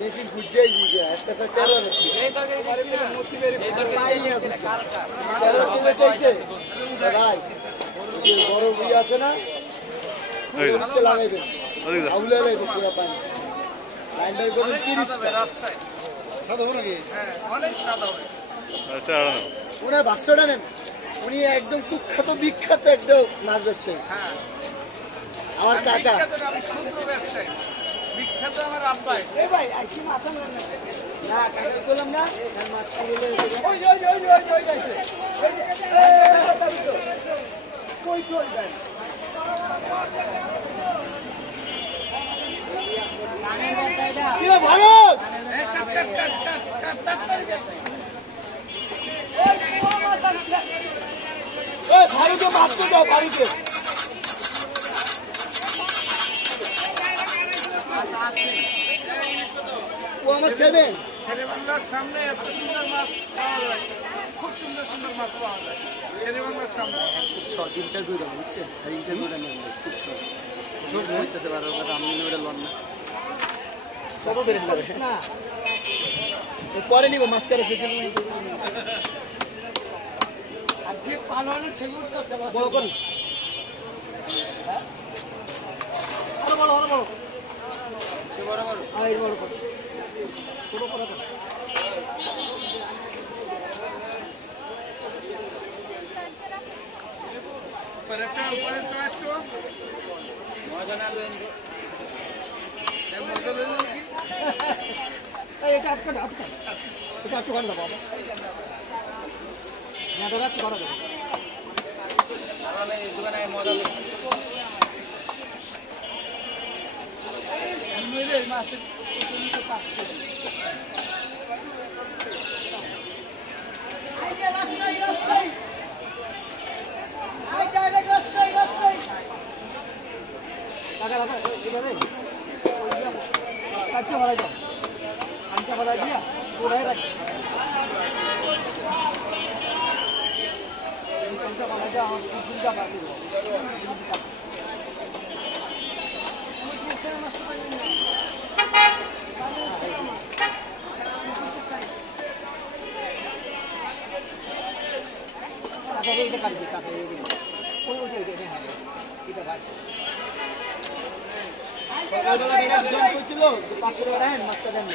machine বুঝছেই দিকে একটা 13 আছে চাইছে ভাই যে বড় বুই আছে না ওইটা লাগাইবেন আউলে লাগাইবেন পুরো পানি লাইন বাই করে 30 রাজশাহী সাদা হবে নাকি হ্যাঁ অনেক সাদা হবে আচ্ছা উনি 500 টাকা নেন উনি একদম কুখ্যাত বিখ্যাত একদম মাছ ব্যবসায়ী হ্যাঁ আমার কাকা আমি ক্ষুদ্র ব্যবসায়ী বিখ্যাত আমার আব্বাই এই ভাই আইছি মাছ আমরা না কাকা বললাম না মাছ কিনলে ওই যাইছে কই চল যান কি ভালো ওই ভাইকে মাছ তো দাও বাড়িতে ও মাছ খাবেন শেরেবাংলার সামনে এত সুন্দর মাছ পাওয়া যায় খুব সুন্দর সুন্দর মাছ পাওয়া যায় শেরেবাংলার সামনে খুব ছ তিনটা দুইটা বুঝছেন এইটা দুইটা নেন খুব ছ খুব হইতেছে বারো কথা আমি ওটা লন না কত বেড়ে যাবে না পরে নিব মাছ করে শেষে আর যে পালনে ছেগুর তো বড় কোন হ্যাঁ বড় বড় বড় সে বড় বড় আই বড় বড় পুরো পুরো পরেছে একটু মজা না লইন এই মজা লইন কি এই এটা আটকা এটা একটু কাট দাও বাবা না দাদা একটু বড় দাও তাহলে এই দোকানে মজা লইন মেরে মাছ তো পাস করে আইগে রাজশাহী আইগে রাজশাহী কাকা কাকা এবারে কাচ্চা ভাড়া দাও কাঁচা ভাড়া দিয়া পুরাই রাখ কাঁচা ভাড়া দাও দুটা বাকি এটা কাটবি কাকে কোন ওই এটা হ্যাঁ এটা ভাই সকালবেলা বেড়া জন কইছিল 500 টাকা দেন মাছটা দেন